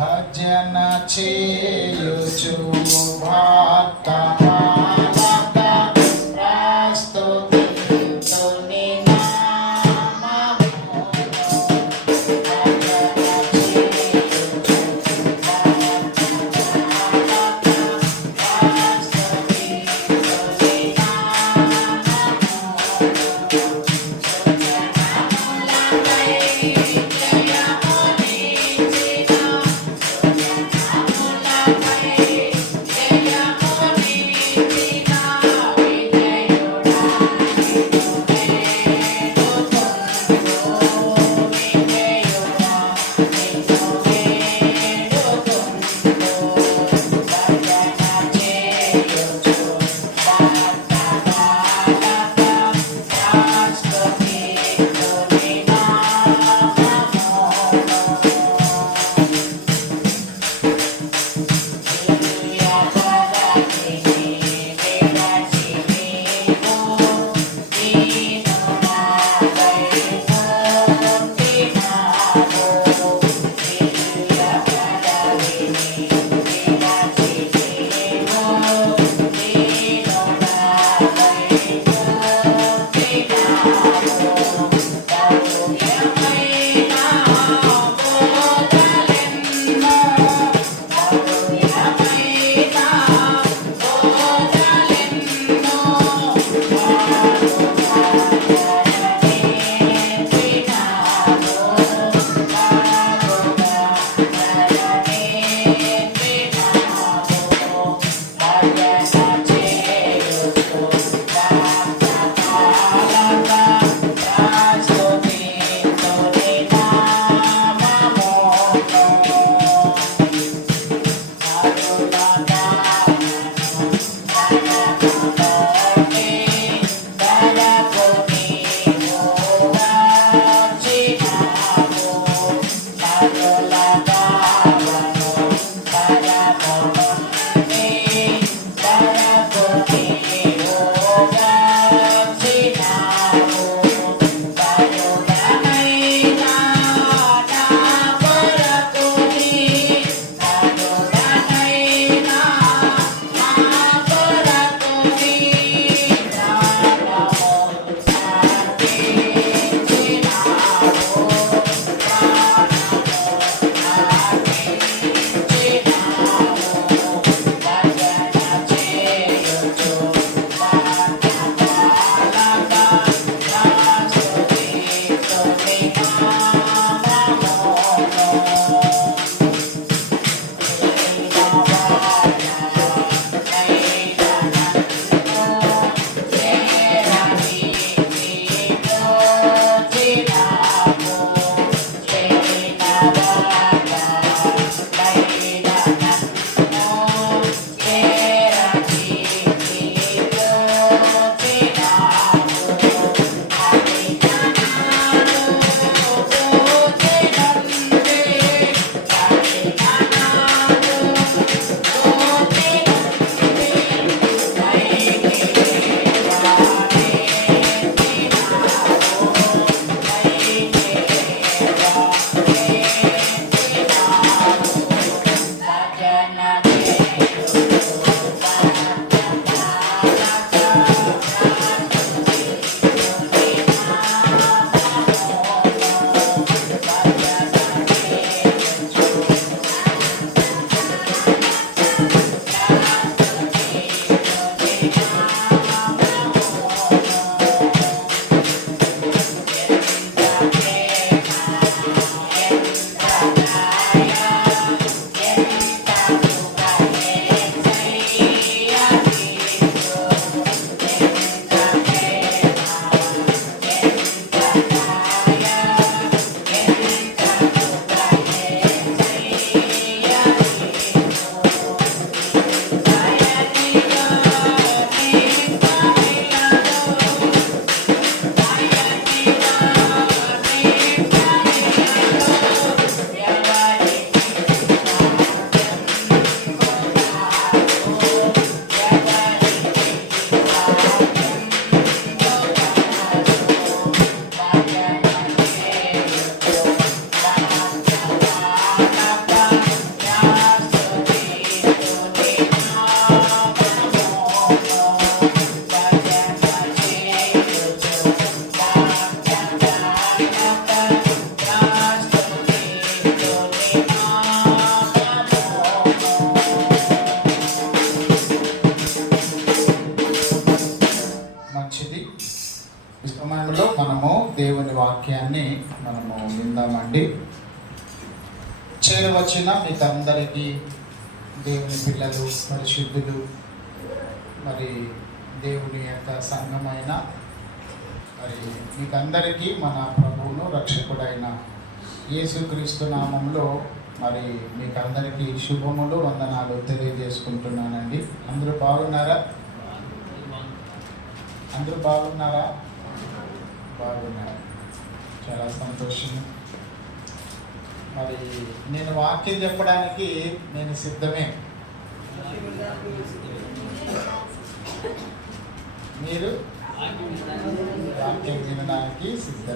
భజన చేయుచు భక్త సమయంలో మనము దేవుని వాక్యాన్ని మనము విందామండి. చేరవచ్చిన మీకందరికీ దేవుని పిల్లలు పరిశుద్ధులు మరి దేవుని యొక్క సంఘమైన మరి మీకందరికీ మన ప్రభువును రక్షకుడైన యేసుక్రీస్తు నామంలో మరి మీకు అందరికీ శుభములు వందనాలు తెలియజేసుకుంటున్నానండి. అందరూ బాగున్నారా? అందరూ బాగున్నారా? బాగున్నారు చాలా సంతోషం. మరి నేను వాక్యం చెప్పడానికి నేను సిద్ధమే. మీరు వాక్యం వినడానికి సిద్ధమే.